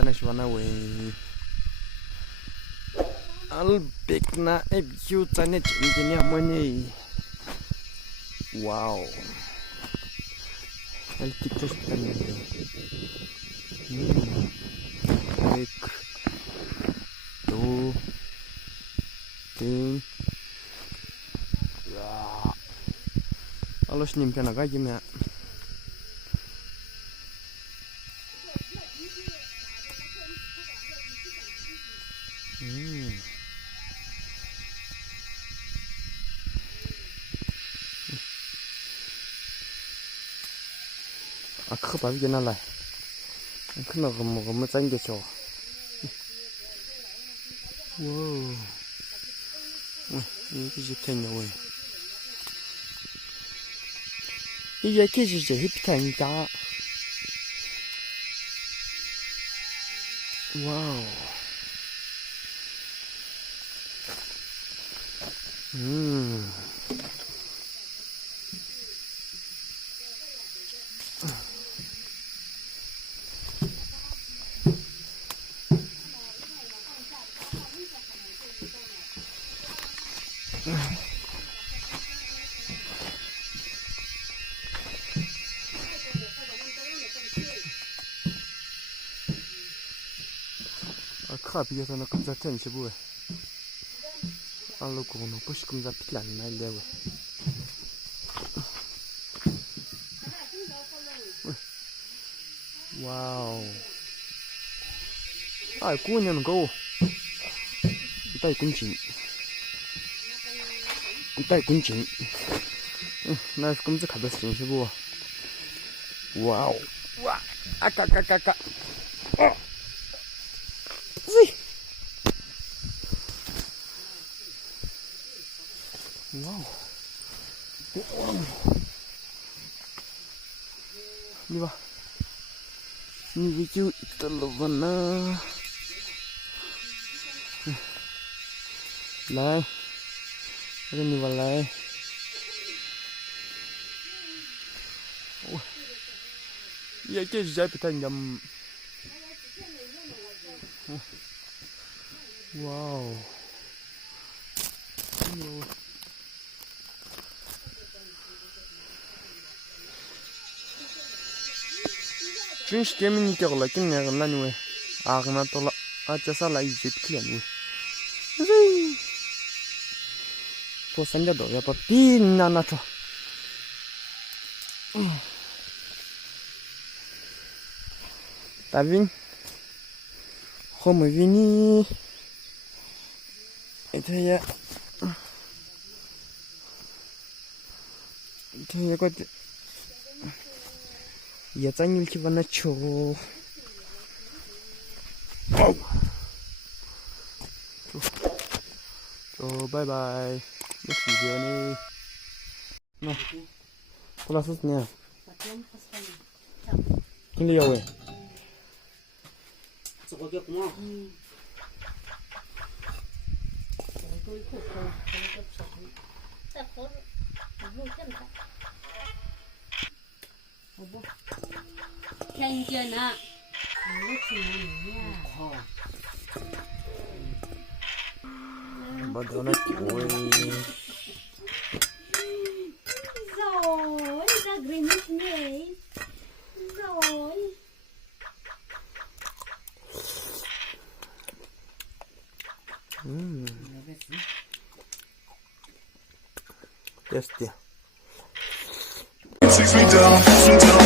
sana shwana we al big na e biu sana engineer money wow el tiktok kan एक दो तीन Alos nim kana ga jime 아 봐 이게 날라 큰 거 먹으면 짱겠죠 와우 이게 좋겠네 왜 이게 계지제 히피타니까 와우 카 비해서는 금자 텐시 부에 알로고는 보시 금자 필 안 날래고 와우 아 구원하는 거 이따이 군진 나 금자 가졌어 시부 와우 와 아까까까까 와우你吧你就得了吧呢来这个你吧来也给人家不太娘哇哦真是点名掉了，今年个烂牛哎，啊个那多了，啊这啥来一直不练牛，多三家多要把冰拿拿出，大冰，好没冰呢，一天也，一天也个。也在你去玩那球，走，拜拜，没时间呢。那，过来是呢。听你要喂。这个叫什么？看见了，把它那喂。Rồi, ra green này. Rồi. Test dia. Takes me down.